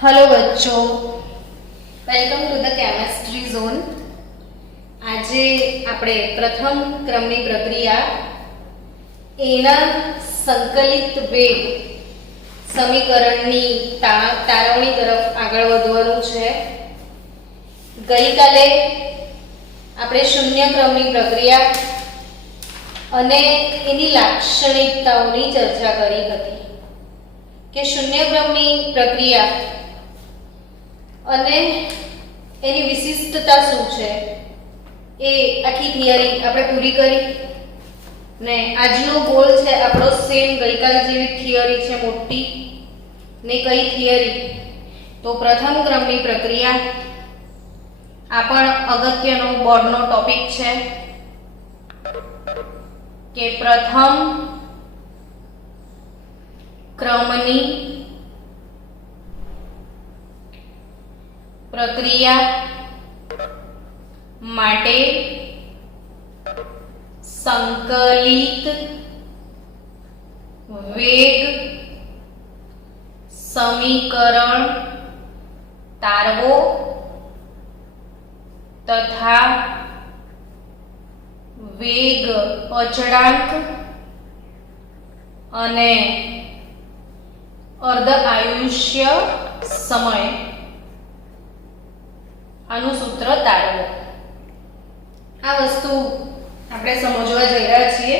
Hello बच्चों, welcome to the chemistry zone. આજે આપણે પ્રથમ ક્રમની પ્રક્રિયા એના સંકલિત વેગ સમીકરણની તારવણી તરફ આગળ વધવાનું છે। ગઈકાલે આપણે શૂન્ય ક્રમની પ્રક્રિયા અને એની લાક્ષણિકતાઓની ચર્ચા કરી હતી કે શૂન્ય ક્રમની પ્રક્રિયા અને એની વિશિષ્ટતા શું છે એ આખી થિયરી આપણે પૂરી કરી ને આજનો ગોલ છે આપણો સેમ ગઈકાલ જેવી થિયરી છે મોટી ને કઈ થિયરી તો પ્રથમ ક્રમની પ્રક્રિયા આ પણ અગત્યનો બોર્ડનો ટોપિક છે કે પ્રથમ ક્રમની પ્રક્રિયા માટે સંકલિત વેગ સમીકરણ તારવો તથા વેગ અચળાંક અને અર્ધ આયુષ્ય સમય આનું સૂત્ર તારવો। આ વસ્તુ આપણે સમજવા જઈ રહ્યા છીએ।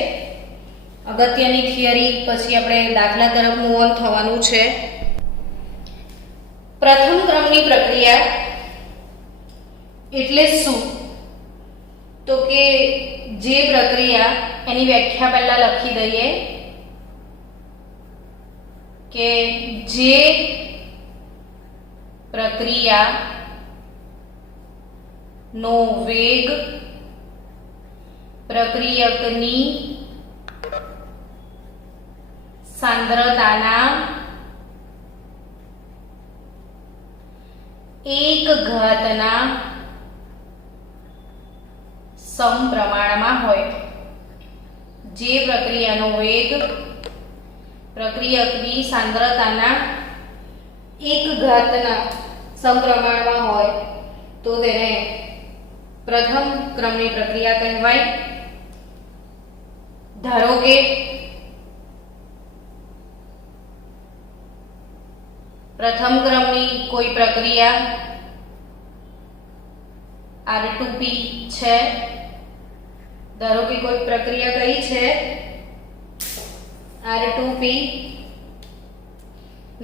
અગત્યની થિયરી પછી આપણે દાખલા તરફ મૂવ ઓન થવાનું છે। પ્રથમ ક્રમની પ્રક્રિયા એટલે શું તો કે જે પ્રક્રિયા એની વ્યાખ્યા પહેલા લખી દઈએ કે જે પ્રક્રિયા નો વેગ પ્રક્રિયકની સાંદ્રતાના એક ઘાતના સમપ્રમાણમાં હોય। જે પ્રક્રિયાનો વેગ પ્રક્રિયકની સાંદ્રતાના એક ઘાતના સમપ્રમાણમાં હોય તો તેને પ્રથમ ક્રમની પ્રક્રિયા કહેવાય। ધારો કે પ્રથમ ક્રમની કોઈ પ્રક્રિયા R2P છે। ધારો કે કોઈ પ્રક્રિયા કઈ છે R2P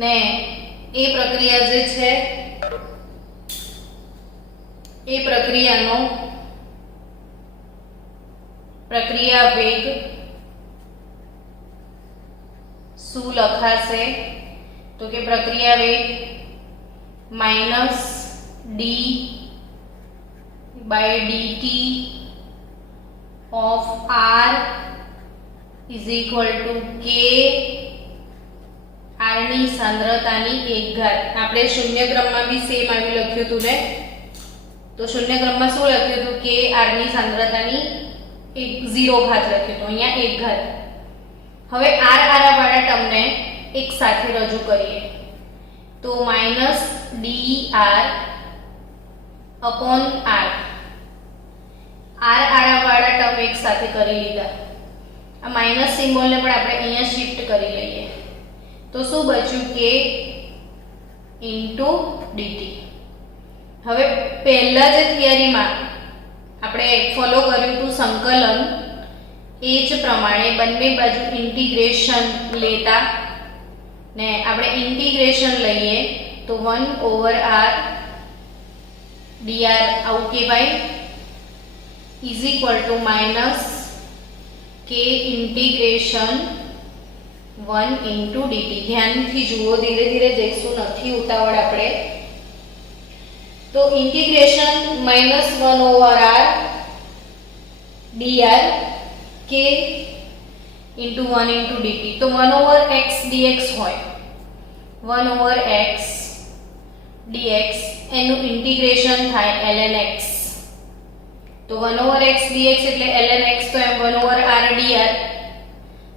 ને એ પ્રક્રિયા જે છે એ પ્રક્રિયાનો પ્રક્રિયા વેગ શું લખાશે તો કે પ્રક્રિયા વેગ -d/dt of r is equal to k r ની સાંદ્રતાની એક ઘાત। આપણે શૂન્ય ક્રમમાં બી સેમ આવી લખ્યું હતું ને તો શૂન્ય ક્રમમાં શું લખ્યું હતું કે r ની સાંદ્રતાની એક 0 ઘાત લખ્યું હતું, અહીંયા એક ઘાત। હવે r વાળા ટર્મને એક સાથે રજૂ કરીએ તો -dr upon r વાળા ટર્મ એક સાથે કરી લીધા। આ માઈનસ સિમ્બોલને પણ આપણે અહીંયા શિફ્ટ કરી લઈએ તો શું બચ્યું k dt। હવે પહેલા જે થિયરીમાં આપણે ફોલો કર્યું હતું સંકલન એ જ પ્રમાણે બંને બાજુ ઇન્ટિગ્રેશન લેતા ને આપણે ઇન્ટિગ્રેશન લઈએ તો 1/r dr આવું કહેવાય is equal two -k integration 1 into dt। ધ્યાનથી જુઓ, ધીરે ધીરે જઈશું, નથી ઉતાવળ આપણે। तो integration -1/r dr k into 1 into dt तो 1/x dx होय 1/x dx એનું ઇન્ટિગ્રેશન થાય ln x तो 1/x dx એટલે ln x तो m 1/r dr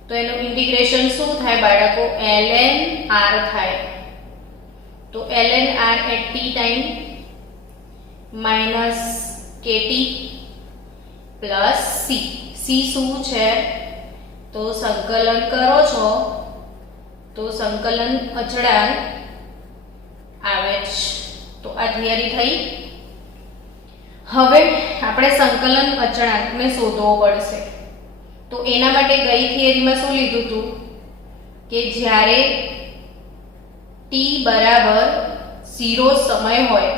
तो તો એનું ઇન્ટિગ્રેશન શું થાય બાળકો? ln r થાય. તો ln r at t time minus kt plus c. c શું છે? તો સંકલન કરો છો તો સંકલન અચળાંક આવે છે. તો આ થિયરી થઈ. હવે આપણે સંકલન અચળાંકને શોધવો પડશે. તો એના માટે ગઈ થિયરીમાં શું લીધું હતું કે જ્યારે t બરાબર 0 સમય હોય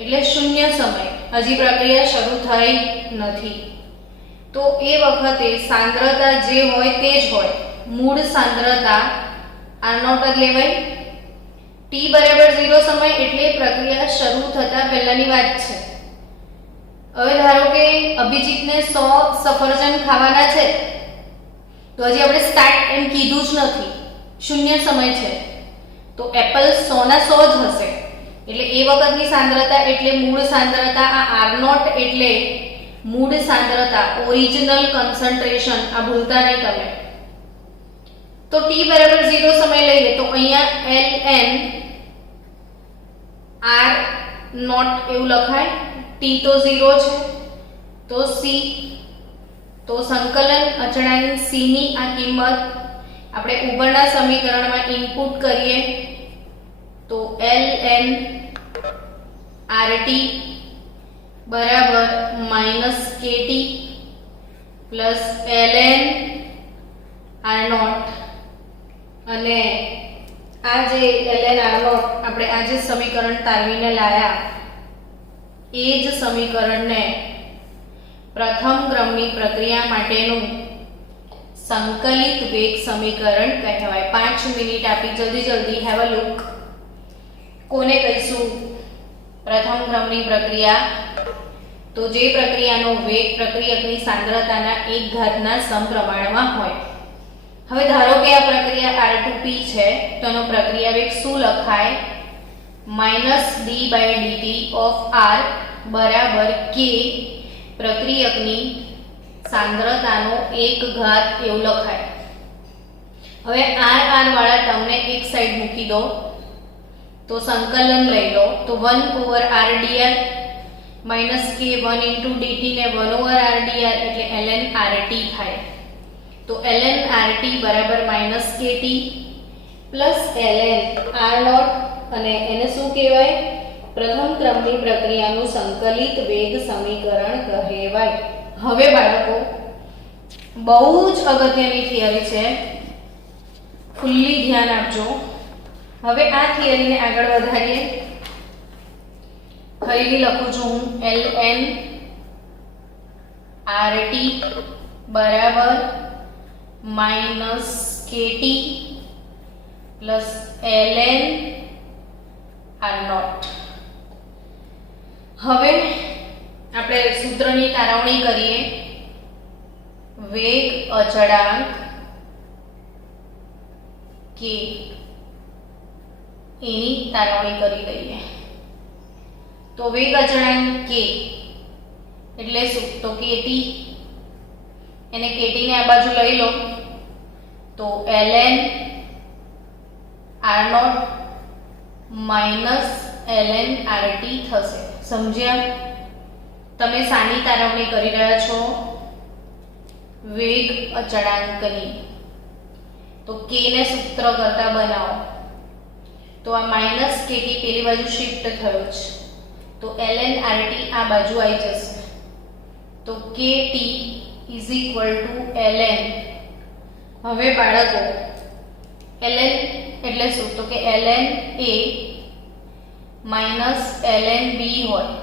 એટલે શૂન્ય સમય, હજી પ્રક્રિયા શરૂ થઈ નથી, તો એ વખતે સાંદ્રતા જે હોય તે જ હોય, મૂળ સાંદ્રતા r0 જ લેવાય. t બરાબર 0 સમય એટલે પ્રક્રિયા શરૂ થતા પહેલાની વાત છે. હવે ધારો કે અભિજીતને 100 સફરજન ખાવાના છે, તો હજી આપણે સ્ટાર્ટ એમ કીધું જ નથી, શૂન્ય સમય છે, તો એપલ 100 ના 100 જ હશે. એટલે એ વખતની સાંદ્રતા એટલે મૂળ સાંદ્રતા, આ r0 એટલે મૂળ સાંદ્રતા, ઓરિજિનલ કોન્સન્ટ્રેશન, આ ભૂલતા નહીં તમે. તો t બરાબર 0 સમય લઈએ તો અહીંયા ln r0 એવું લખાય. t તો 0 છે તો c, તો સંકલન અચળાંક c ની આ કિંમત આપણે ઉપરના સમીકરણમાં ઇનપુટ કરીએ તો ln rt બરાબર minus kt plus ln r0, અને આ જે ln r0 આપણે આ જે સમીકરણ તારવીને લાયા એ જ સમીકરણને પ્રથમ ક્રમની પ્રક્રિયા માટેનું સંકલિત વેગ સમીકરણ કહેવાય. 5 મિનિટ આપી, જલ્દી હેવ અ લુક. કોને કહીશું? પ્રથમ ક્રમની પ્રક્રિયા. તો જે પ્રક્રિયાનો વેગ પ્રક્રિયકની સાંદ્રતાના 1 ના સમપ્રમાણમાં હોય. હવે ધારો કે આ પ્રક્રિયા r2p છે, તો એનો પ્રક્રિયા વેગ શું લખાય? -d/dt of r બરાબર k પ્રક્રિયકની સાંદ્રતાનો 1 એવું લખાય. હવે r વાળા ટર્મને એક સાઈડ મૂકી દો તો સંકલન લઈ લો તો 1/r dr - k 1 * dt ને 1/r dr એટલે ln rt થાય. તો ln rt બરાબર -kt પ્લસ ln r0, અને એને શું કહેવાય? પ્રથમ ક્રમની પ્રક્રિયાનું સંકલિત વેગ સમીકરણ કહેવાય. હવે બાળકો બહુ જ અગત્યની થિયરી છે, ફુલ્લી ધ્યાન આપજો. હવે આ થિયરીને આગળ વધારીએ. ફરીથી લખું છું હું ln rt બરાબર -kt પ્લસ ln r0. હવે આપણે સૂત્રની તારવણી કરીએ. વેગ અચળાંક k એની તારવણી કરી દઈએ. તો વેગ અચળાંક k એટલે શું? તો kt, એને kt ને આ બાજુ લઈ લો તો ln r0 minus ln rt થશે. સમજ્યા? તમે શાની તારવણી કરી રહ્યા છો? વેગ અચળાંકની. તો k ને સૂત્ર કરતા બનાવો તો આ -kt પેલી બાજુ શિફ્ટ થયો છે, તો ln rt આ બાજુ આવી જશે. તો kt = ln. હવે બાળકો ln એટલે શું? તો કે ln a minus ln b હોય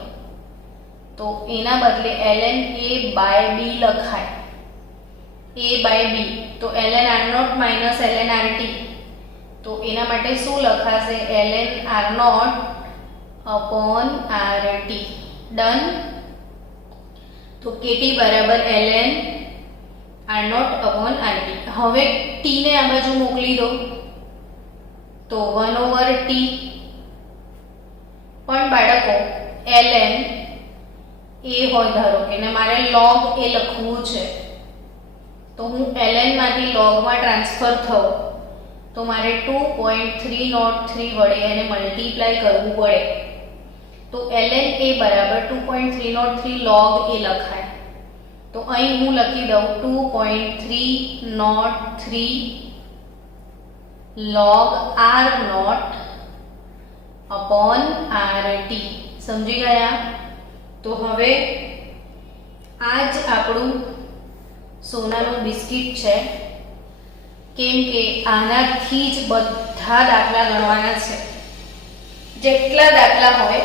તો એના બદલે ln a/b લખાય. a/b તો ln r0 minus ln rt, તો એના માટે શું લખાશે? ln r0 upon rt. Done. તો kt બરાબર ln r0 upon rt. હવે t ને આ બાજુ મોકલી દો તો 1/t. પણ બાળકો ln a હોય ધારો કે, ને મારે log a લખવું છે તો હું ln માંથી logમાં ટ્રાન્સફર થઉં તો મારે 2.303 વડે એને મલ્ટીપ્લાય કરવું પડે. તો ln a બરાબર 2.303 log a લખાય. તો અહીં હું લખી દઉં 2.303 log r naught upon rt. સમજી ગયા? તો હવે આ જ આપણું સોનાનું બિસ્કિટ છે, કેમ કે આનાથી જ બધા દાખલા ગણવાના છે. જેટલા દાખલા હોય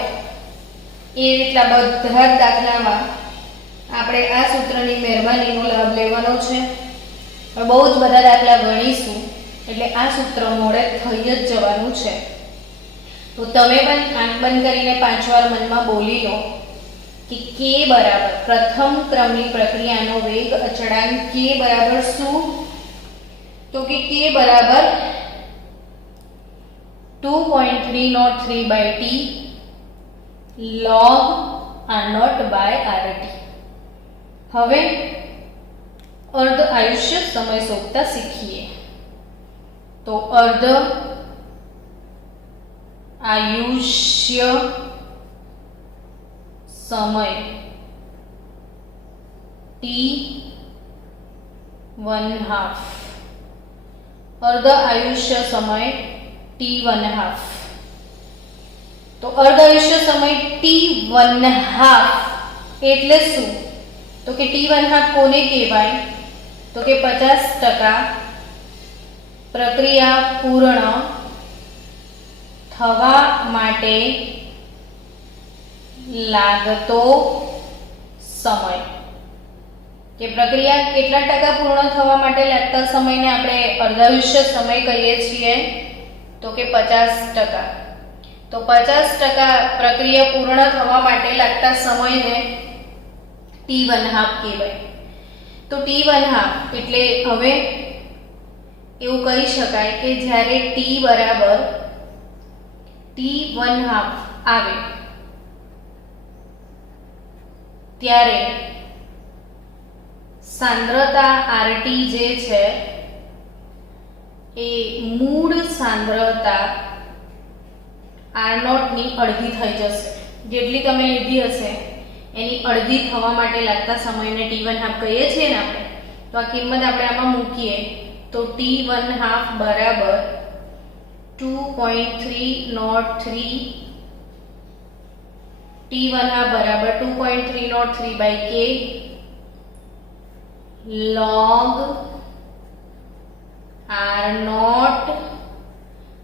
એ એટલા બધા જ દાખલામાં આપણે આ સૂત્રની મહેરબાનીનો લાભ લેવાનો છે. બહુ જ બધા દાખલા ગણીશું એટલે આ સૂત્ર મોડે થઈ જ જવાનું છે. તો તમે પણ આંખ બંધ કરીને 5 વાર મનમાં બોલી લો કે k બરાબર પ્રથમ ક્રમની પ્રક્રિયાનો વેગ અચળાંક k બરાબર શું? તો કે k બરાબર 2.303/t log r0/rt. હવે અર્ધ આયુષ્ય સમય શોધતા શીખીએ. તો અર્ધ આયુષ્ય સમય t1/2. અર્ધ આયુષ્ય સમય t1/2. તો અર્ધ આયુષ્ય સમય t1/2 એટલે શું? તો કે t1/2 કોને કહેવાય? તો કે 50% પ્રક્રિયા પૂર્ણ થવા માટે લાગતો સમય. કે પ્રક્રિયા કેટલા ટકા પૂર્ણ થવા માટે લાગતા સમયને આપણે અર્ધાયુષ્ય સમય કહીએ છીએ? તો કે 50%. તો 50% પ્રક્રિયા પૂર્ણ થવા માટે લાગતા સમયને t1/2 કહેવાય. તો t1/2 એટલે હવે એવું કહી શકાય કે જ્યારે t બરાબર t1/2 આવે ત્યારે સાંદ્રતા RT જે છે એ મૂળ સાંદ્રતા R0 ની અડધી થઈ જશે. જેટલી તમે લીધી હશે એની અડધી થવા માટે લાગતા સમયને t1/2 કહીએ છીએ ને આપણે. તો આ કિંમત આપણે આમાં મૂકીએ તો t1/2 બરાબર 2.303 t1/2 બરાબર 2.303/k log r0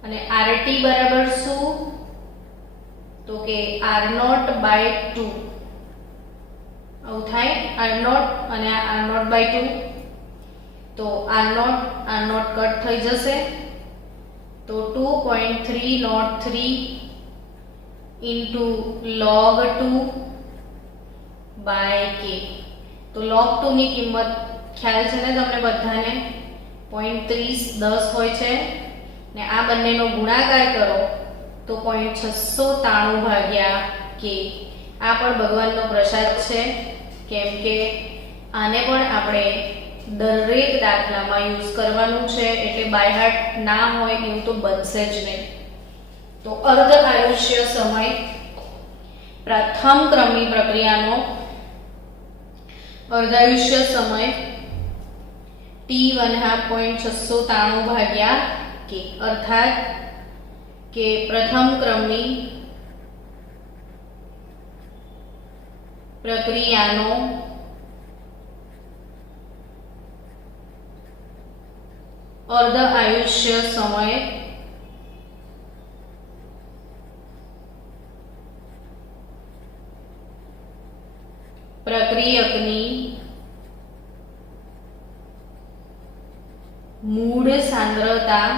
અને rt બરાબર શું? તો કે r0/2. આવું થાય r0 અને r0/2. તો r0 કટ થઈ જશે. તો 2.303 into log 2/k. તો log 2 ની કિંમત ખ્યાલ છે ને તમને બધાને? 0.3010 હોય છે ને આ બંનેનો ગુણાકાર કરો તો 0.693/k. આ પણ ભગવાનનો પ્રસાદ છે, કેમ કે આને પણ આપણે દરેક દાખલામાં યુઝ કરવાનું છે, એટલે બાય હાર્ટ ના હોય એવું તો બનશે જ નહીં. તો અર્ધ આયુષ્ય સમય પ્રથમ ક્રમની પ્રક્રિયાનો અર્ધ આયુષ્ય સમય t1/2.693/k અર્થાત કે પ્રથમ ક્રમની પ્રક્રિયાનો અર્ધ આયુષ્ય સમય પ્રક્રિયકની મૂળ સાંદ્રતા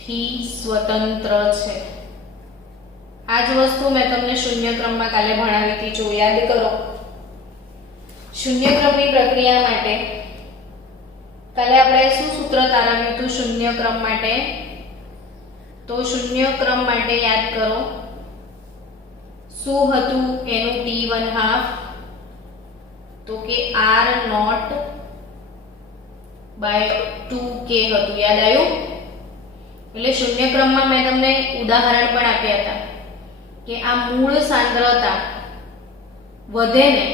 થી સ્વતંત્ર છે. આ જ વસ્તુ મેં તમને શૂન્ય ક્રમમાં કાલે ભણાવી હતી, જો યાદ કરો. શૂન્ય ક્રમની પ્રક્રિયા માટે કાલે આપણે શું સૂત્ર તારવ્યું હતું શૂન્ય ક્રમ માટે? તો શૂન્ય ક્રમ માટે યાદ કરો શું હતું એનું t1/2 તો કે r નોટ બાય 2k હતું, યાદ આવ્યું? એટલે શૂન્ય ક્રમમાં મેં તમને ઉદાહરણ પણ આપ્યા હતા કે આ મૂળ સાંદ્રતા વધે ને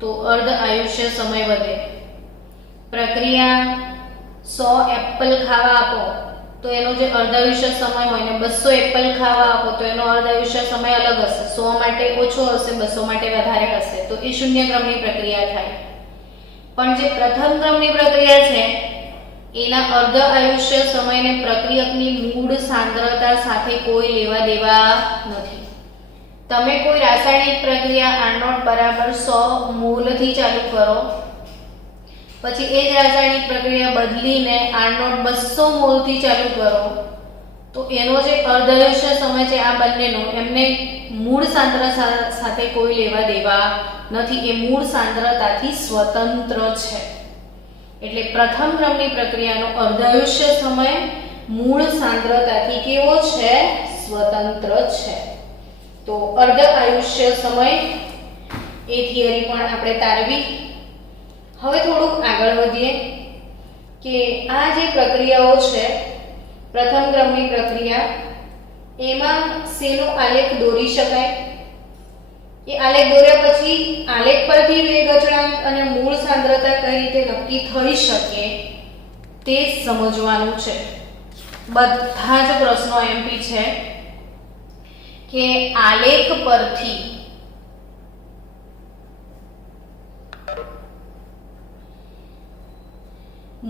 તો અર્ધ આયુષ્ય સમય વધે. પ્રક્રિયા 100 એપલ ખાવા આપો તો એનો જે અર્ધાયુષ્ય સમય હોય ને 200 એપલ ખાવા આપો તો એનો અર્ધાયુષ્ય સમય અલગ હશે. 100 માટે ઓછો હશે, 200 માટે વધારે હશે. તો એ શૂન્ય ક્રમની પ્રક્રિયા થાય. પણ જે પ્રથમ ક્રમની પ્રક્રિયા છે એના અર્ધ આયુષ્ય સમયને પ્રક્રિયકની મૂળ સાંદ્રતા સાથે કોઈ લેવા દેવા નથી. તમે કોઈ રાસાયણિક પ્રક્રિયા R0 બરાબર 100 મોલથી ચાલુ કરો, પછી એ જ રાસાયણિક પ્રક્રિયા બદલીને R0 200 મોલથી ચાલુ કરો, તો એનો જે અર્ધાયુષ્ય સમય છે આ બંનેનો એમને મૂળ સાંદ્રતા સાથે કોઈ લેવા દેવા નથી. એ મૂળ સાંદ્રતાથી સ્વતંત્ર છે. એટલે પ્રથમ ક્રમની પ્રક્રિયાનો અર્ધાયુષ્ય સમય મૂળ સાંદ્રતાથી કેવો છે? સ્વતંત્ર છે. તો અર્ધ આયુષ્ય સમય એ થિયરી પણ આપણે તારવી. હવે થોડુંક આગળ વધીએ કે આ જે પ્રક્રિયાઓ છે પ્રથમ ક્રમની પ્રક્રિયા, એમાં શેનો આલેખ દોરી શકાય? એ આલેખ દોર્યા પછી આલેખ પરથી વેગ અચળાંક અને મૂળ સાંદ્રતા કઈ રીતે નક્કી થઈ શકે તે સમજવાનું છે. બધા જ પ્રશ્નો એમપી છે કે આલેખ પરથી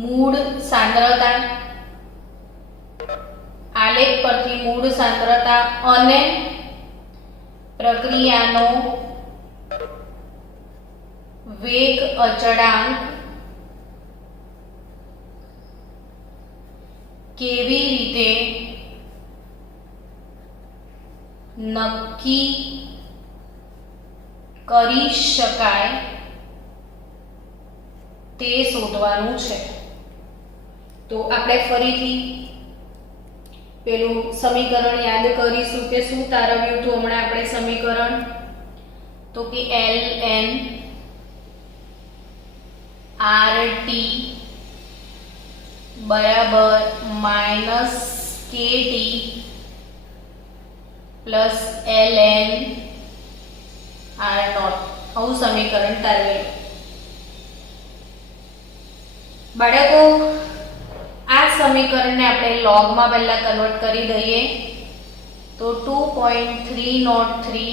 મૂળ સાંદ્રતા, આલેખ પરથી મૂળ સાંદ્રતા અને પ્રક્રિયાનો વેગ અચળાંક કેવી રીતે નક્કી કરી શકાય તે શોધવાનું છે. તો આપણે ફરીથી પેલું સમીકરણ યાદ કરીશું કે શું તારવ્યું હતું હમણાં આપણે સમીકરણ? તો કે ln RT બરાબર -KT પ્લસ ln R0. આવું સમીકરણ તારવેલું. બાળકો આ સમીકરણને આપણે લોગમાં પહેલા કન્વર્ટ કરી દઈએ તો 2.303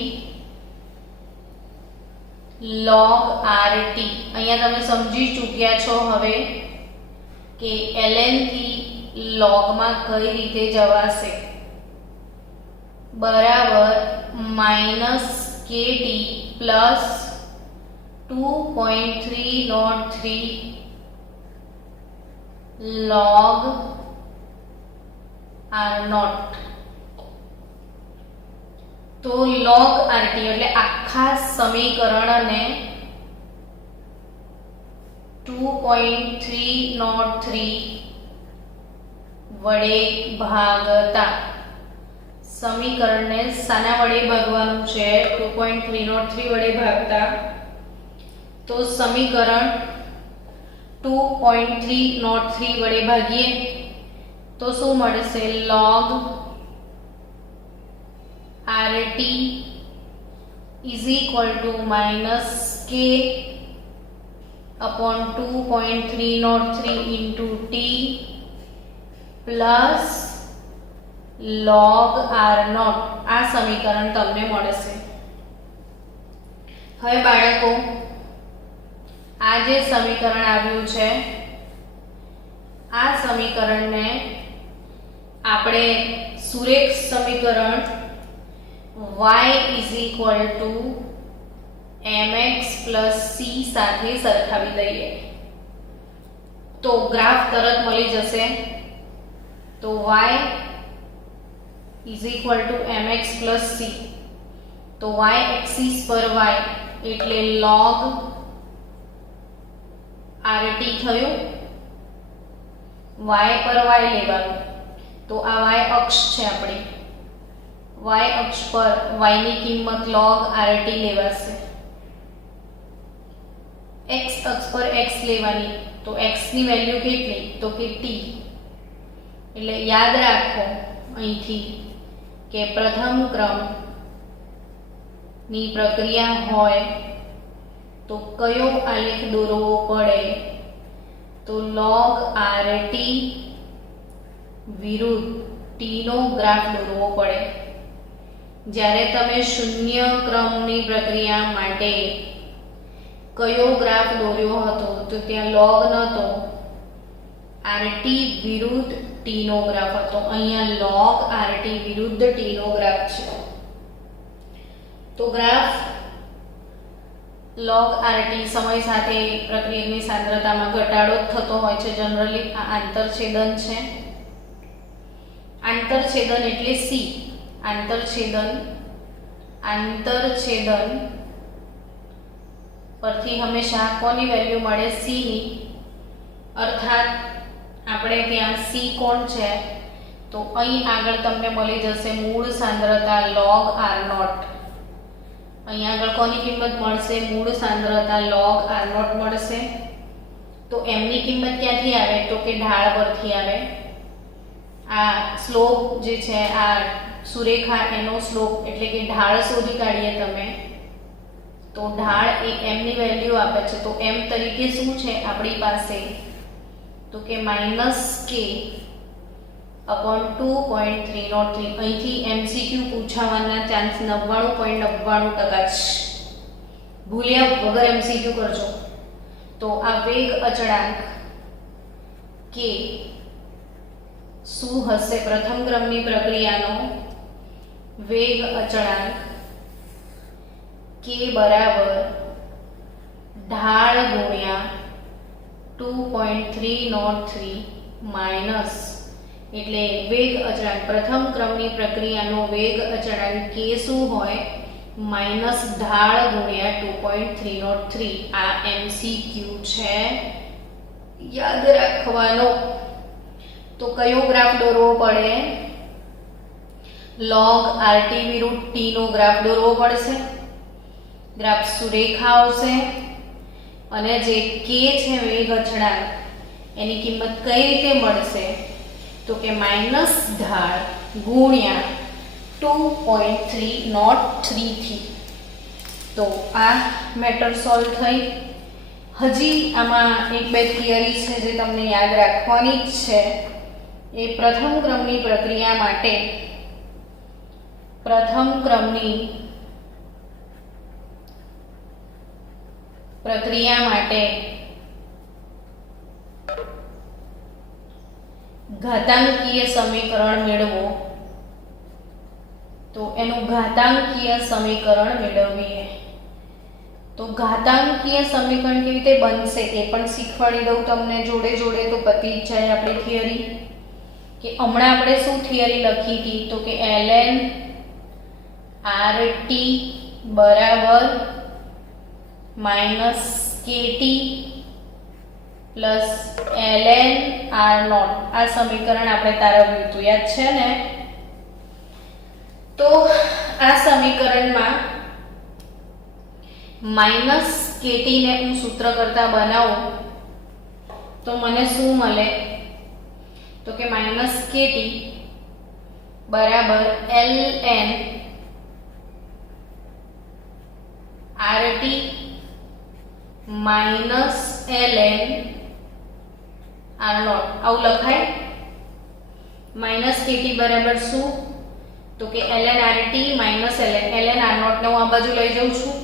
log RT. અહીંયા તમે સમજી ચૂક્યા છો હવે કે ln થી લોગમાં કઈ રીતે જવાશે. બરાબર -KT પ્લસ 2.303 log R0. તો log RT એટલે આખા સમીકરણને 2.303 વડે ભાગતા, સમીકરણને શાના વડે ભાગવાનું છે? 2.303 વડે ભાગતા. તો સમીકરણ 2.303 વડે ભાગીએ તો શું મળશે? log RT is equal to -K upon 2.303 into T plus log R0. આ સમીકરણ તમને મળશે. હવે બાળકો આ જે સમીકરણ આવ્યું છે આ સમીકરણને આપણે સુરેખ સમીકરણ y is equal to mx plus c સાથે સરખાવી દઈએ તો ગ્રાફ તરત મળી જશે. તો y is equal to mx plus c. તો y एक्सिस પર y એટલે log RT થયું. y પર y લેવાનું તો આ y અક્ષ છે આપણી. y અક્ષ પર y ની કિંમત log RT લેવાશે. x અક્ષ પર x લેવાની, તો x ની વેલ્યુ કેટલી, તો કે t. એટલે યાદ રાખો અહીંથી કે પ્રથમ ક્રમની પ્રક્રિયા હોય તો કયો આલેખ દોરવો પડે, તો log RT વિરુદ્ધ t નો ગ્રાફ દોરવો પડે. જ્યારે તમે શૂન્ય ક્રમની પ્રક્રિયા માટે કયો ગ્રાફ દોર્યો હતો, તો ત્યાં log નહોતો, RT વિરુદ્ધ t નો ગ્રાફ હતો. અહીંયા log RT વિરુદ્ધ t નો ગ્રાફ છે. તો ગ્રાફ log RT સમય સાથે પ્રક્રિયાની સાંદ્રતામાં ઘટાડો થતો હોય છે જનરલી. આ આંતરછેદન છે. આંતરછેદન એટલે C. આંતરછેદન પરથી હંમેશા કોની વેલ્યુ મળે, C ની. અર્થાત આપણે ત્યાં C કોણ છે, તો અહીં આગળ તમને મળી જશે મૂળ સાંદ્રતા log R0. અહીં આગળ કોની કિંમત મળશે, મૂળ સાંદ્રતા log R0 મળશે. તો m ની કિંમત ક્યાંથી આવે, તો કે ઢાળ પરથી આવે. આ સ્લોપ જે છે, આ સુરેખા એનો સ્લોપ એટલે કે ઢાળ શોધી કાઢીએ તમે, તો ઢાળ એ m ની વેલ્યુ આપે છે. તો m તરીકે શું છે આપણી પાસે, તો કે -k/2.303. અહીંથી MCQ પૂછાવાના ચાન્સ 99.99% છે. ભૂલ્યા વગર MCQ કરજો. તો આ વેગ અચળાંક k શું હશે, પ્રથમ ક્રમની પ્રક્રિયાનો વેગ અચળાંક k બરાબર ઢાળ ગુણ્યા 2.303 માઈનસ, એટલે વેગ અચળાંક પ્રથમ ક્રમની પ્રક્રિયાનો વેગ અચળાંક k શું હોય, માઈનસ ઢાળ ગુણ્યા 2.303. આ MCQ છે, યાદ રાખવાનો. તો કયો ગ્રાફ દોરવો પડે, log RT વિરુદ્ધ t નો ગ્રાફ દોરવો પડશે. ગ્રાફ સુરેખા આવશે અને જે k છે વેગ અચળાંક, એની કિંમત કઈ રીતે મળશે, તો કે માઈનસ ઢાળ ગુણ્યા 2.303 થી. તો આ મેટર સોલ્વ થઈ. હજી આમાં એક બે થિયરી છે જે તમને યાદ રાખવાની જ છે. એ પ્રથમ ક્રમની પ્રક્રિયા માટે ઘાતાંકીય સમીકરણ મેળવો. તો એનું ઘાતાંકીય સમીકરણ મેળવીએ. તો ઘાતાંકીય સમીકરણ કેવી રીતે બનશે એ પણ શીખવાડી દઉં તમને જોડે જોડે, તો પતી જ જાય આપણી થિયરી. કે હમણાં આપણે શું થિયરી લખી હતી, તો કે ln RT બરાબર -KT પ્લસ ln R0. આ સમીકરણ આપણે તારવ્યું હતું, યાદ છે ને. તો આ સમીકરણમાં -KT ને હું સૂત્ર કરતા બનાવું તો મને શું મળે, તો કે -KT બરાબર ln RT minus ln R0. આવું લખાય. -KT બરાબર શું, તો કે ln RT minus ln R0 ને હું આ બાજુ લઈ જાઉં છું.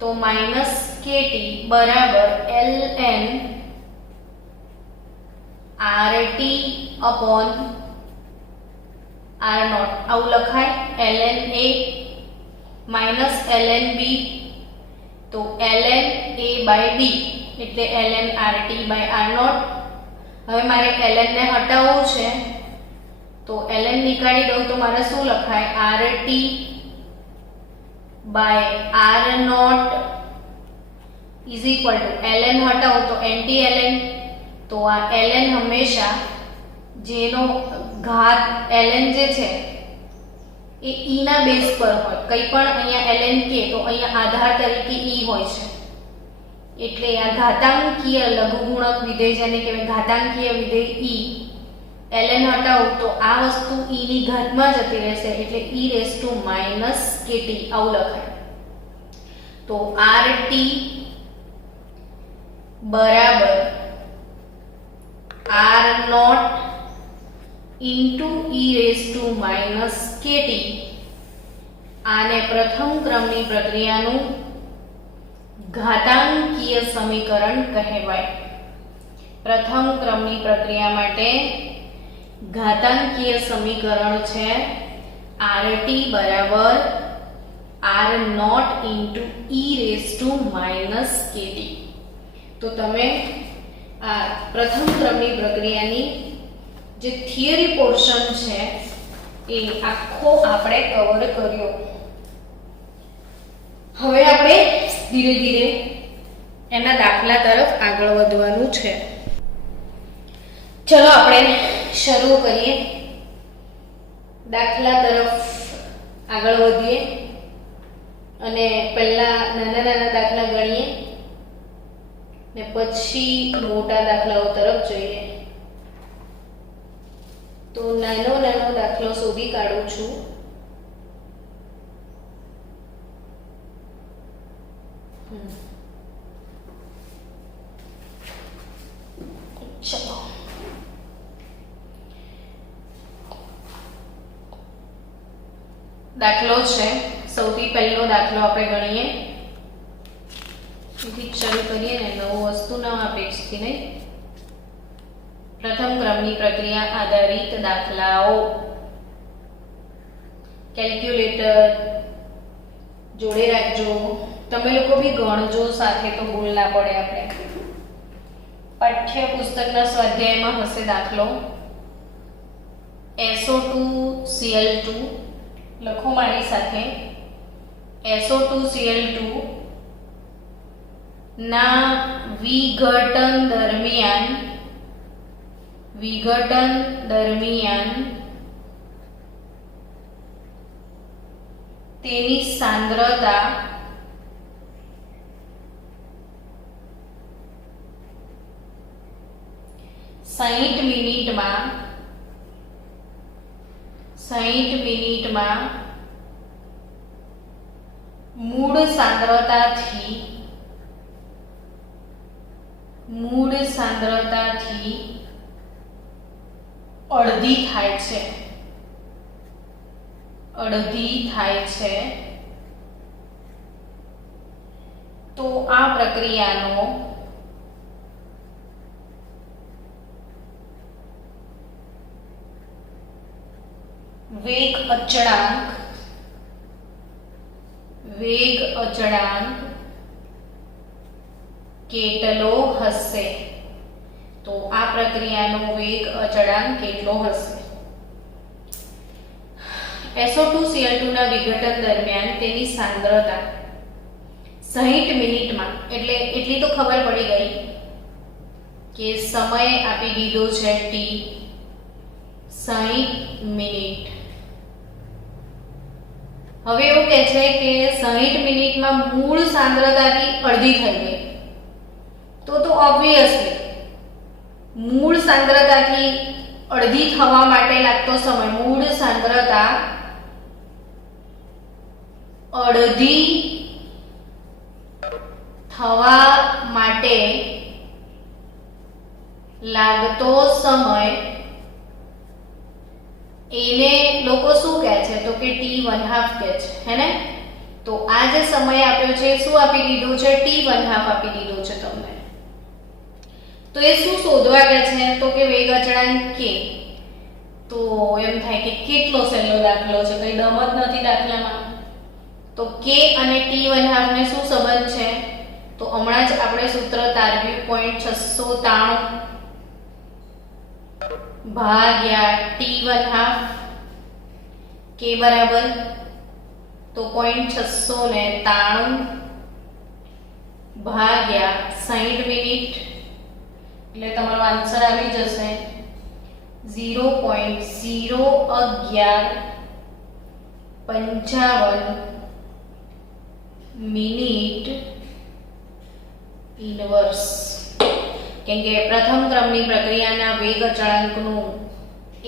તો -KT બરાબર ln RT upon R0. આવું લખાય. ln A minus ln B, તો ln A બાય B એટલે ln RT બાય R0. હવે મારે ln ને હટાવવું છે, તો ln નીકાળી દઉં તો મારે શું લખાય, RT by R0 is equal to ln હટાવું તો એન્ટી ln. તો આ ln હંમેશા જેનો ઘાત ln જે છે એ e ના બેઝ પર હોય. કંઈ પણ અહીંયા ln કે તો અહીંયા આધાર તરીકે e હોય છે. એટલે આ ઘાતાંકીય લઘુગુણક વિધેય જેને કહેવાય ઘાતાંકીય વિધેય e ln હટાવું તો આ વસ્તુ e ની ઘાતમાં જતી રહેશે એટલે e−kt આવું લખાય. તો rt બરાબર r0 ઇન્ટુ e−kt. આને પ્રથમ ક્રમની પ્રક્રિયાનું ઘાતાંકીય સમીકરણ કહેવાય. પ્રથમ ક્રમની પ્રક્રિયા માટે ઘાતાંકીય સમીકરણ છે rt બરાબર r0 ઇન્ટુ e−kt. તો તમે આ પ્રથમ ક્રમની પ્રક્રિયાની જે થિયરી પોર્શન છે એ આખો આપણે કવર કર્યો. હવે આપણે ધીરે ધીરે એના દાખલા તરફ આગળ વધવાનું છે. ચલો આપણે શરૂ કરીએ, દાખલા તરફ આગળ વધીએ અને પહેલા નાના નાના દાખલા ગણીએ ને પછી મોટા દાખલાઓ તરફ જઈએ. તો નાનો નાનો દાખલો શોધી કાઢું છું. ચલો દાખલો છે, સૌથી પહેલો દાખલો આપણે ગણીએ. તેથી શરૂ કરીએ ને નવું વસ્તુ નવા પેજથી નહીં. પ્રથમ ક્રમની પ્રક્રિયા આધારિત દાખલાઓ. કેલ્ક્યુલેટર જોડે રાખજો, તમે લોકો બી ગણજો સાથે તો ભૂલ ના પડે. આપણે પાઠ્ય પુસ્તકના સ્વાધ્યાયમાં હશે દાખલો SO2Cl2. લખો મારી સાથે. SO2Cl2 ના વિઘટન દરમિયાન તેની સાંદ્રતા સાહીઠ મિનિટમાં મૂળ સાંદ્રતાથી અડધી થાય છે. તો આ પ્રક્રિયાનો વેગ અચળાંક કેટલો હશે? તો આ પ્રક્રિયાનો વેગ અચળાંક કેટલો હશે? SO2Cl2 ના વિઘટન દરમિયાન તેની સાંદ્રતા 60 મિનિટમાં, એટલે એટલી તો ખબર પડી ગઈ કે સમય આપી દીધો છે t 60 મિનિટ. હવે એવું કહે છે કે 60 મિનિટમાં મૂળ સાંદ્રતાથી અડધી થઈ ગઈ. તો ઓબ્વિયસલી મૂળ સાંદ્રતાથી અડધી થવા માટે લાગતો સમય, મૂળ સાંદ્રતા અડધી થવા માટે લાગતો સમય એને લોકો શું કહે છે? તો કે t1/2 કહે છે, હે ને? તો આ જે સમય આપ્યો છે શું આપી દીધો છે? t1/2 આપી દીધો છે તમને. તો એ શું શોધવા કહે છે? તો કે વેગ અચળાંક k. તો એમ થાય કે કેટલો સહેલો દાખલો છે, કઈ દમ જ નથી દાખલામાં. તો k અને t1/2 ને શું સંબંધ છે? તો હમણાં જ આપણે સૂત્ર તારવ્યું 693 ભાગ્યા t1/2 k બરાબર તો 693 ભાગ્યા 60 મિનિટ એટલે તમારો આન્સર આવી જશે 0.01155 મિનિટ ઇનવર્સ, કેમ કે પ્રથમ ક્રમની પ્રક્રિયાના વેગ અચળાંકનું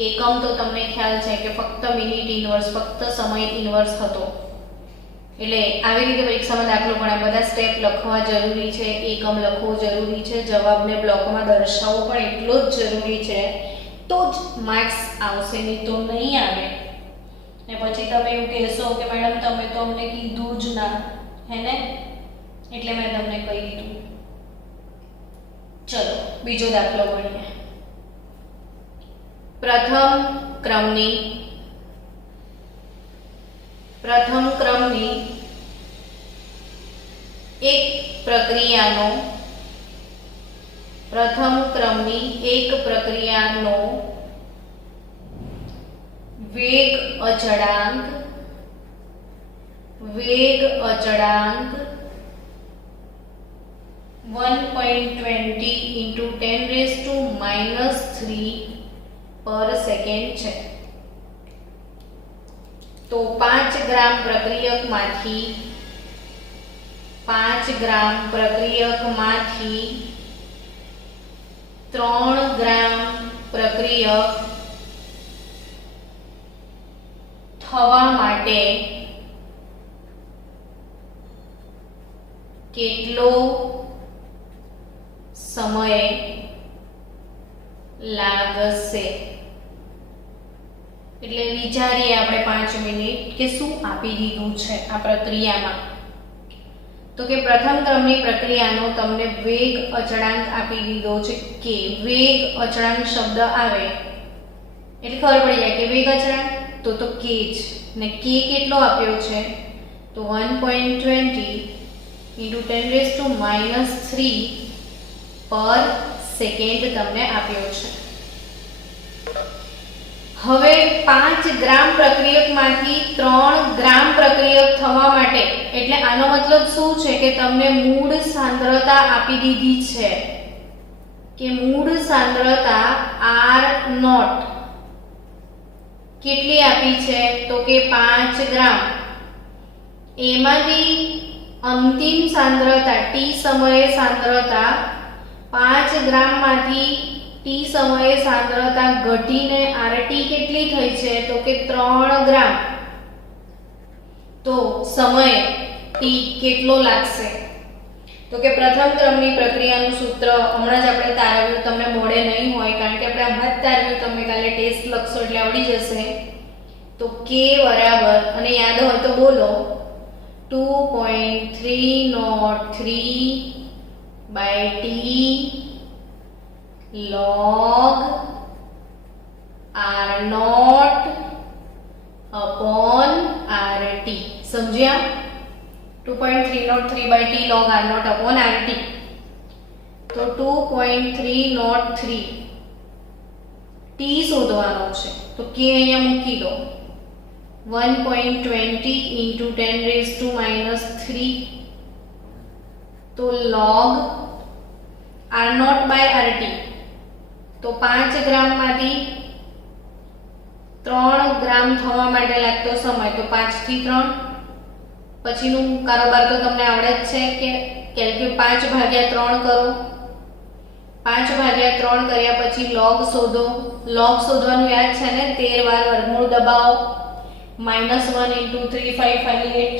એકમ તો તમને ખ્યાલ છે કે ફક્ત મિનિટ ઇનવર્સ, ફક્ત સમય ઇનવર્સ હતો. એટલે આવી રીતે પરીક્ષામાં દાખલો પણ આ બધા સ્ટેપ લખવા જરૂરી છે, એકમ લખવો જરૂરી છે, જવાબને બ્લોકમાં દર્શાવવો પણ એટલો જ જરૂરી છે, તો જ માર્ક્સ આવશે, નહીં તો નહીં આવે. ને પછી તમે એવું કહેશો કે મેડમ તમે તો અમને કીધું જ ના, હે ને, એટલે મેં તમને કહી દીધું. ચલો બીજો દાખલો ભણીએ. પ્રથમ ક્રમની એક પ્રક્રિયાનો વેગ અચળાંક 1.20 × 10⁻³ પર સેકન્ડ છે. તો 5 ગ્રામ પ્રક્રિયકમાંથી 3 ગ્રામ પ્રક્રિયક થવા માટે કેટલો સમય લાગશે? એટલે વિચારીએ આપણે 5 મિનિટ કે શું આપી દીધું છે આ પ્રક્રિયામાં. તો કે પ્રથમ ક્રમની પ્રક્રિયાનો તમને વેગ અચળાંક આપી દીધો છે. કે વેગ અચળાંક શબ્દ આવે એટલે ખબર પડી જાય કે વેગ અચળાંક તો કે જ, ને કે કેટલો આપ્યો છે? તો 1.20 × 10⁻³ પર સેકન્ડ તમને આપ્યો છે. હવે 5 ગ્રામ પ્રક્રિયકમાંથી 3 ગ્રામ પ્રક્રિયક થવા માટે, એટલે આનો મતલબ શું છે કે તમને મૂળ સાંદ્રતા આપી દીધી છે કે મૂળ સાંદ્રતા R0 કેટલી આપી છે? તો કે 5 ગ્રામ. એમાંથી અંતિમ સાંદ્રતા t સમયે સાંદ્રતા 5 ગ્રામમાંથી t સમયે સાંદ્રતા ઘટીને RT કેટલી થઈ છે? તો કે 3 ગ્રામ. તો સમય t કેટલો લાગશે? તો કે પ્રથમ ક્રમની પ્રક્રિયાનું સૂત્ર હમણાં જ આપણે તારવ્યું, તમને મોડે નહીં હોય કારણ કે આપણે હમણાં જ તારવ્યું, તમે કાલે ટેસ્ટ લખશો એટલે આવડી જશે. તો k બરાબર, અને યાદ હોય તો બોલો, 2.303/t log R0/RT. સમજ્યા? 2.303/t log R0/RT. તો 2.303 t શોધવાનો છે. તો k અહીંયા મૂકી દો. 1.20 × 10⁻³ તો log R0/RT. તો 5 ગ્રામમાંથી 3 ગ્રામ થવા માટે લાગતો સમય, તો 5 થી 3. પછીનું કારોબાર તો તમને આવડે જ છે કે 5/3 કરો. 5/3 કર્યા પછી log શોધો. log શોધવાનું યાદ છે ને? 13 વાર વર્ગમૂળ દબાવો. -1 × 3,558.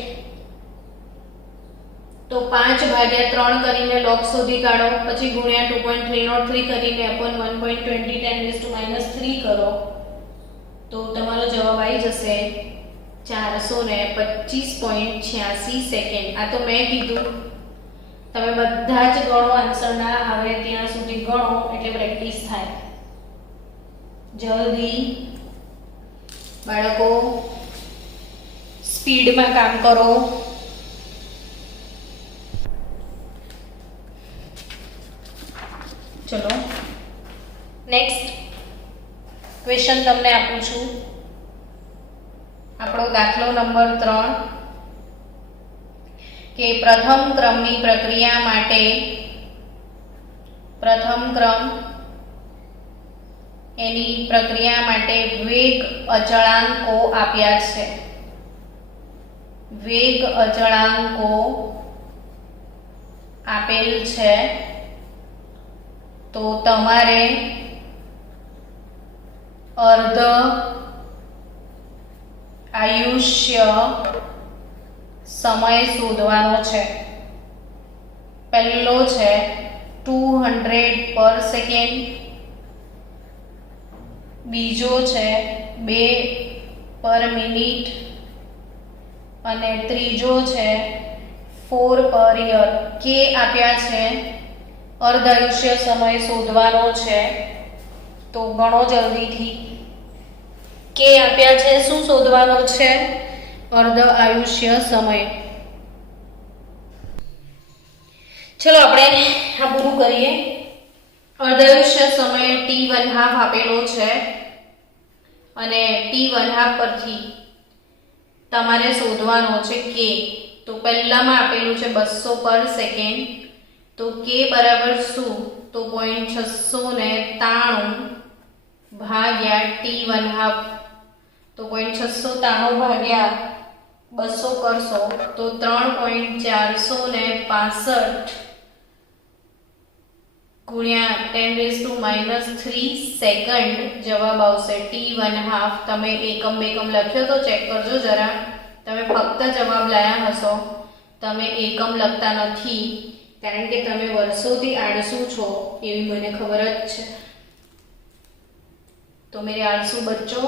તો 5/3 કરીને log શોધી કાઢો. પછી ગુણ્યા 2.303 કરીને upon 1.20 10⁻³ કરો. તો તમારો જવાબ આવી જશે 425.86 સેકન્ડ. આ તો મેં કીધું, તમે બધા જ ગણો, આન્સર ના આવે ત્યાં સુધી ગણો એટલે પ્રેક્ટિસ થાય. જલ્દી બાળકો સ્પીડમાં કામ કરો. ચલો નેક્સ્ટ ક્વેશ્ચન તમને આપું છું. આપણો દાખલો નંબર 3 કે પ્રથમ ક્રમની પ્રક્રિયા માટે એની પ્રક્રિયા માટે વેગ અચળાંકો આપ્યા છે. વેગ અચળાંકો આપેલ છે તો તમારે અર્ધ આયુષ્ય સમય શોધવાનો છે. પહેલો છે 200 પર સેકન્ડ, બીજો છે 2 પર મિનિટ અને ત્રીજો છે 4 પર યર. કે આપ્યા છે અર્ધ આયુષ્ય સમય શોધવાનો છે તો ગણો જલ્દીથી. કે આપ્યા છે શું શોધવાનો છે? અર્ધ આયુષ્ય સમય. ચલો આપણે આ પૂરું કરીએ. અર્ધ આયુષ્ય સમય t1/2 આપેલો છે અને t1/2 પરથી તમારે શોધવાનો છે કે. તો પહેલામાં આપેલું છે 200 પર સેકન્ડ, તો કે બરાબર શું? તો 0.693 ભાગ્યા t1/2. તો 0.693 ભાગ્યા 200 કરશો તો 3.465 ગુણ્યા 10⁻³ સેકન્ડ જવાબ આવશે. t1/2 તમે એકમ બેકમ લખ્યો તો ચેક કરજો જરા. તમે ફક્ત જવાબ લાયા હશો, તમે એકમ લખતા નથી, કારણ કે તમે વર્ષોથી આળસુ છો એવી મને ખબર જ છે. તો મેરે આળસુ બચ્ચો,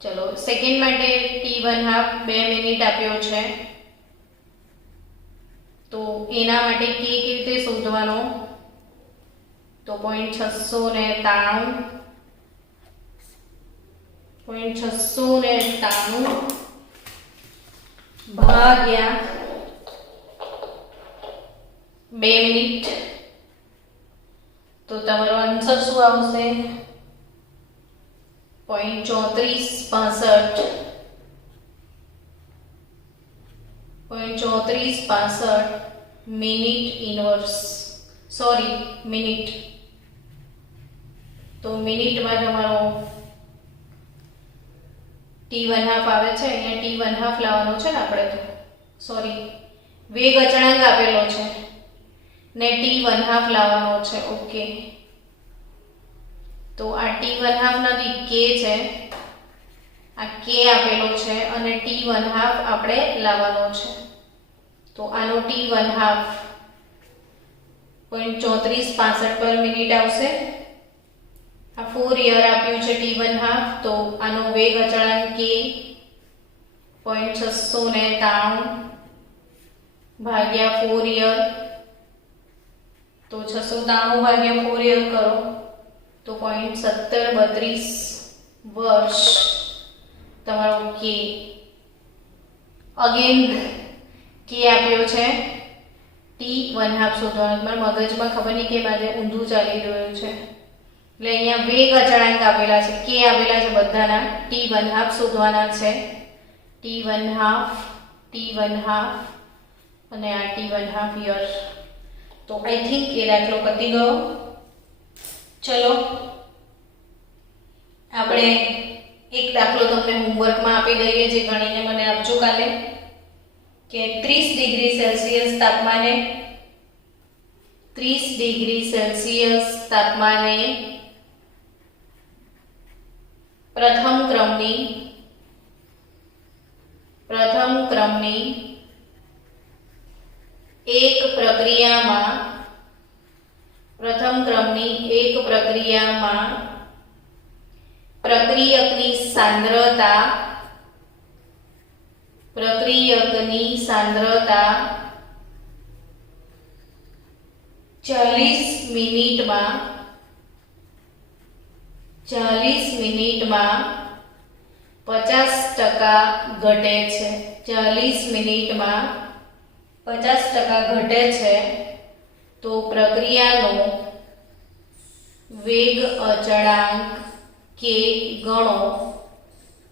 ચલો સેકન્ડ માટે t1/2 2 મિનિટ આપ્યો છે તો એના માટે કે કેવી રીતે શોધવાનો? તો 0.693 ભાગ્યા 2 મિનિટ. તો તમારો આન્સર શું આવશે? 0.3465 મિનિટ ઇનવર્સ, સોરી મિનિટ. તો મિનિટમાં તમારો t1/2 આવે છે. અહીંયા t1/2 લાવવાનો છે ને આપણે, તો સોરી વેગ અચળાંક આપેલો છે ને t1/2 લાવવાનો છે. ઓકે, તો આ t1/2 નથી, કે છે. આ કે આપેલો છે અને t1/2 આપણે લાવવાનો છે. તો આનો t1/2 0.3465 પર મિનિટ આવશે. આ 4 યર આપ્યું છે t1/2, તો આનો વેગ અચળાંક કે 0.693 ભાગ્યા 4 યર. તો 693 ભાગ્યા 4 યર કરો તો 0.1732 વર્ષ તમારો કે. અગેન કે આપ્યો છે t1/2 શોધવાનો. મારા મગજમાં ખબર નહીં કેમ આજે ઊંધું ચાલી રહ્યું છે. એટલે અહીંયા વેગ અચળાંક આપેલા છે, કે આપેલા છે બધાના, t1/2 શોધવાના છે. t1/2 અને આ t1/2 યર. તો આઈ થિંક એ દાખલો પતી ગયો. ચલો આપણે એક દાખલો તમને હોમવર્કમાં આપી દઈએ, જે ગણીને મને આપજો કાલે. કે 30 ડિગ્રી સેલ્સિયસ તાપમાને 30 ડિગ્રી સેલ્સિયસ તાપમાને પ્રથમ ક્રમની એક પ્રક્રિયામાં પ્રક્રિયકની સાંદ્રતા 40 મિનિટમાં 50% ઘટે છે. 40 મિનિટમાં 50% ઘટે છે. તો પ્રક્રિયાનો વેગ અચળાંક કે ગણો.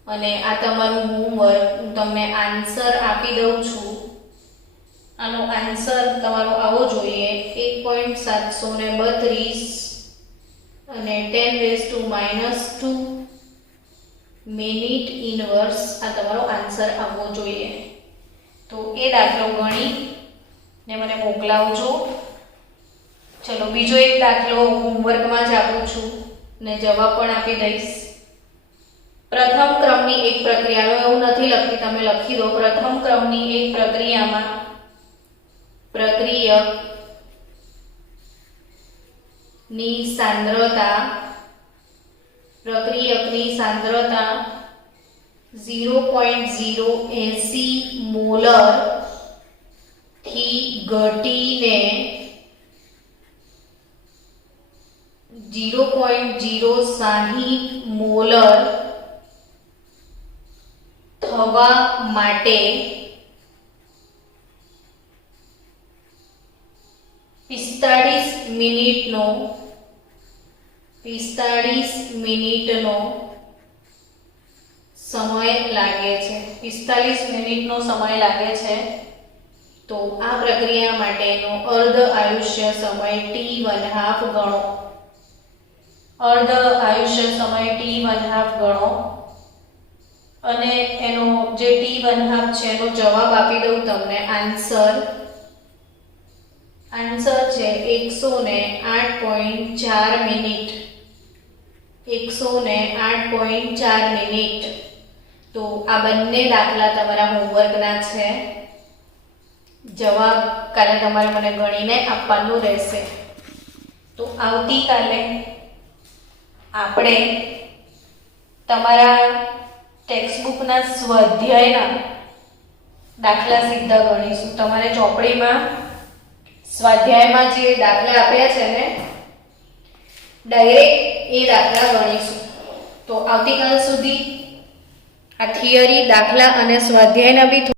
અને આ તમારું હોમવર્ક. હું તમને આન્સર આપી દઉં છું. આનો આન્સર તમારો આવો જોઈએ 1.732 અને 10⁻² મિનિટ ઇનવર્સ. આ તમારો આન્સર આવવો જોઈએ. તો એ દાખલો ગણી ને મને મોકલાવજો. ચલો બીજો એક દાખલો હોમવર્કમાં જ આપું છું ને જવાબ પણ આપી દઈશ. પ્રથમ ક્રમની એક પ્રક્રિયામાં એવું નથી લખતી, તમે લખી દો. પ્રથમ ક્રમની એક પ્રક્રિયામાં પ્રક્રિયકની સાંદ્રતા 0.080 મોલર થી ઘટીને 0.060 મોલર થવા માટે 45 મિનિટનો સમય લાગે છે. 45 મિનિટનો સમય લાગે છે. તો આ પ્રક્રિયા માટેનો અર્ધ આયુષ્ય સમય t½ ગણો. અર્ધ આયુષ્ય સમય t½ ગણો અને એનો જે t½ છે એનો જવાબ આપી દઉં તમને. આન્સર છે 108.4 મિનિટ. 108.4 મિનિટ. તો આ બંને દાખલા તમારા હોમવર્કના છે. જવાબ કાલે તમારે મને ગણીને આપવાનું રહેશે. તો આવતીકાલે આપણે તમારા ટેક્સ્ટબુકના સ્વાધ્યાયના દાખલા સીધા ગણીશું. તમારે ચોપડીમાં સ્વાધ્યાયમાં જે દાખલા આપ્યા છે ને ડાયરેક્ટ એ દાખલા ગણીશું. તો આવતીકાલ સુધી આ થિયરી, દાખલા અને સ્વાધ્યાયના બી